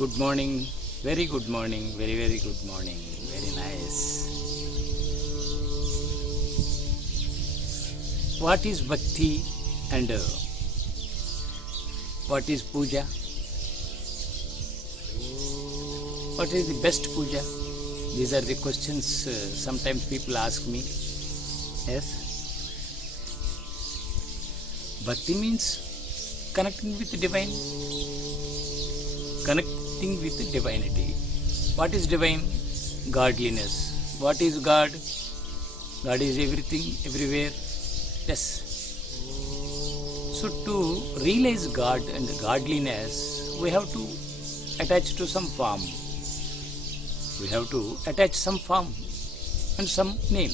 Good morning, very good morning, very good morning, very nice. What is bhakti and what is puja? What is the best puja? These are the questions sometimes people ask me. Yes? Bhakti means connecting with the divine. Connecting with divinity. What is divine? Godliness. What is God? God is everything, everywhere. Yes. So to realize God and godliness, we have to attach to some form. We have to attach some form and some name.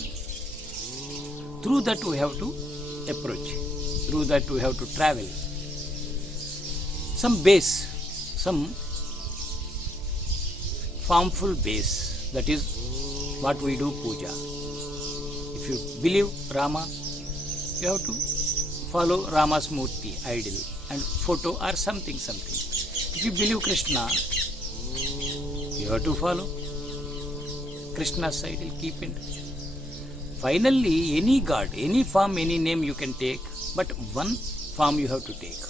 Through that we have to approach. Through that we have to travel. Some base, some formful base, that is what we do puja. If you believe Rama, you have to follow Rama's murti, idol, and photo or something. If you believe Krishna, you have to follow Krishna's idol, keep it. Finally, any god, any form, any name you can take, but one form you have to take.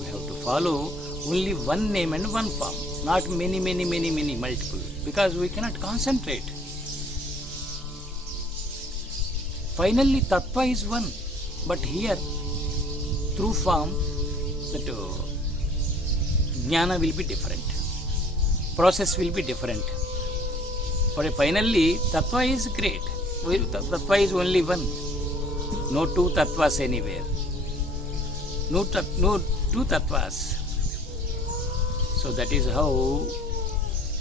We have to follow only one name and one form, not many, multiple, because we cannot concentrate. Finally, Tattva is one, but here, through form, that Jnana will be different, process will be different. But finally, Tattva is great. Tattva is only one. No two Tattvas anywhere. No two Tattvas. So that is how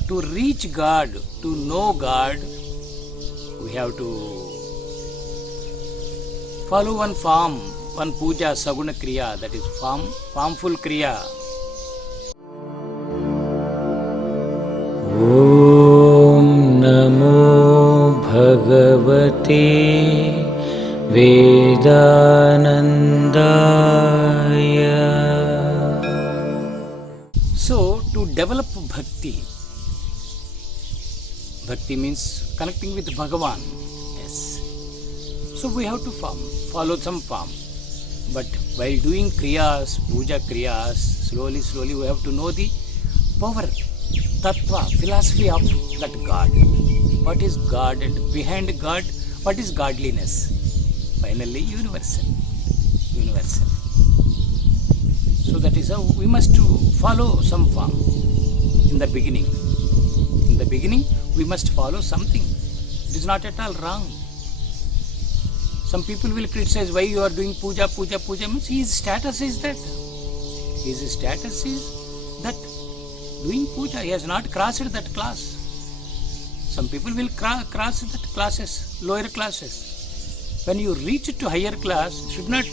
to reach God, to know God, we have to follow one form, one puja, saguna kriya, that is formful kriya. Om Namo Bhagavate Vedanandaya. So, to develop bhakti means connecting with Bhagavan. Yes. So, we have to follow some form. But while doing kriyas, puja kriyas, slowly we have to know the power, tattva, philosophy of that God. What is God, and behind God, what is godliness? Finally, universal. So that is how we must follow some form in the beginning. In the beginning, we must follow something. It is not at all wrong. Some people will criticize why you are doing puja means his status is that. His status is that doing puja. He has not crossed that class. Some people will cross that classes, lower classes. When you reach to higher class, should not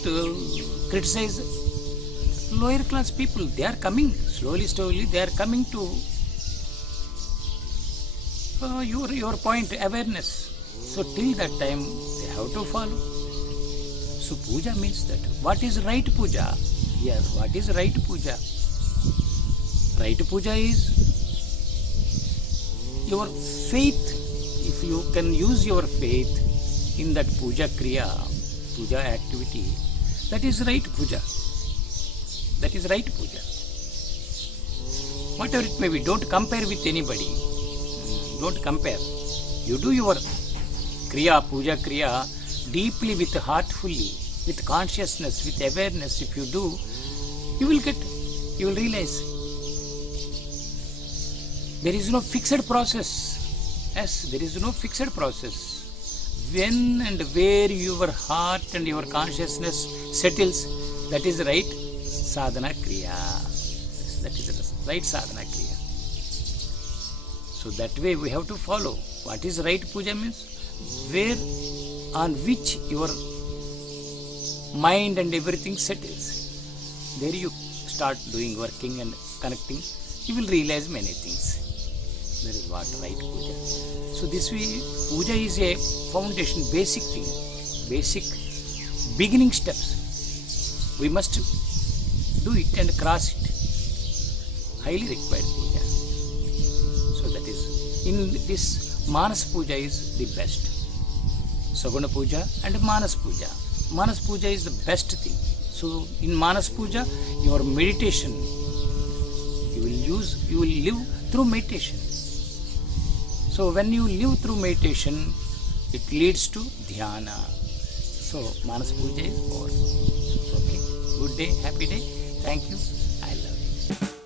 criticize lower class people. They are coming slowly. They are coming to your point, awareness. So till that time, they have to follow. So puja means that. What is right puja? Here, what is right puja? Right puja is your faith. If you can use your faith in that puja kriya, puja activity, that is right puja. That is right puja. Whatever it may be, don't compare with anybody. Don't compare. You do your kriya, puja kriya, deeply, with heartfully, with consciousness, with awareness. If you do, you will realize. There is no fixed process. Yes, there is no fixed process. When and where your heart and your consciousness settles, that is right sadhana kriya. That is the right sadhana kriya. So that way we have to follow. What is right puja means? Where, on which your mind and everything settles. There you start doing, working and connecting. You will realize many things. That is what right puja. So this way, puja is a foundation, basic thing, basic beginning steps. We must do it and cross it. highly required puja. So that is, in this Manas Puja is the best. Saguna Puja and Manas Puja. Manas Puja is the best thing. So in Manas Puja, your meditation, you will live through meditation. So when you live through meditation, it leads to dhyana. So Manas Puja is powerful. Okay. Good day, happy day. Thank you. I love you.